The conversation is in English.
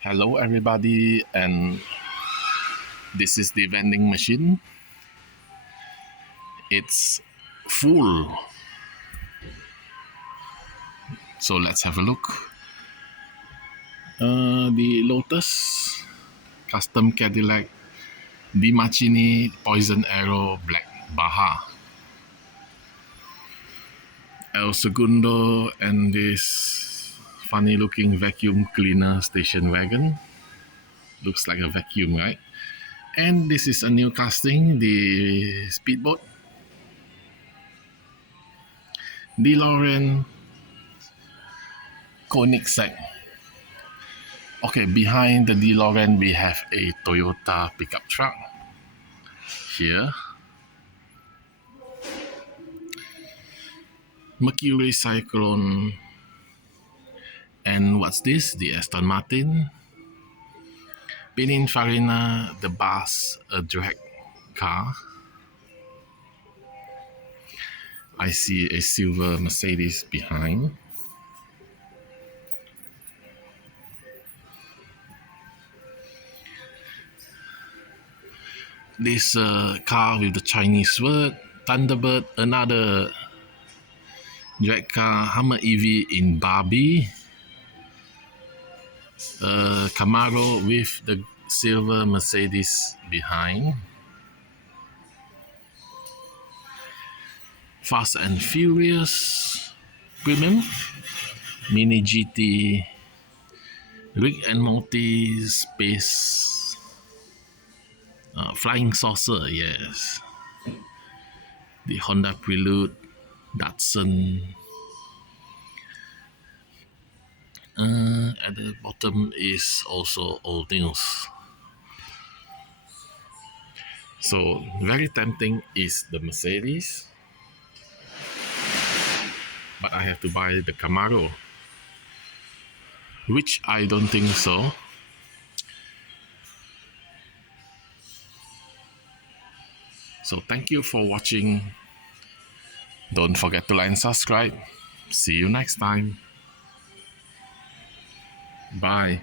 Hello, everybody, and this is the vending machine. It's full, so let's have a look. The Lotus Custom Cadillac Di Poison Arrow Black Baja, El Segundo, and this funny-looking vacuum cleaner station wagon. Looks like a vacuum, right? And this is a new casting, the speedboat. DeLorean Koenigsegg. Okay, behind the DeLorean, we have a Toyota pickup truck. Here, Mercury Cyclone. And what's this? The Aston Martin. Pininfarina, the bus, a drag car. I see a silver Mercedes behind. This car with the Chinese word, Thunderbird, another drag car, Hummer EV in Barbie. Camaro with the silver Mercedes behind. Fast and Furious Premium, Mini GT, Rick and Morty Space, Flying Saucer, yes. The Honda Prelude, Datsun. At the bottom is also old news. So very tempting is the Mercedes, but I have to buy the Camaro, which I don't think so. So thank you for watching. Don't forget to like and subscribe. See you next time. Bye.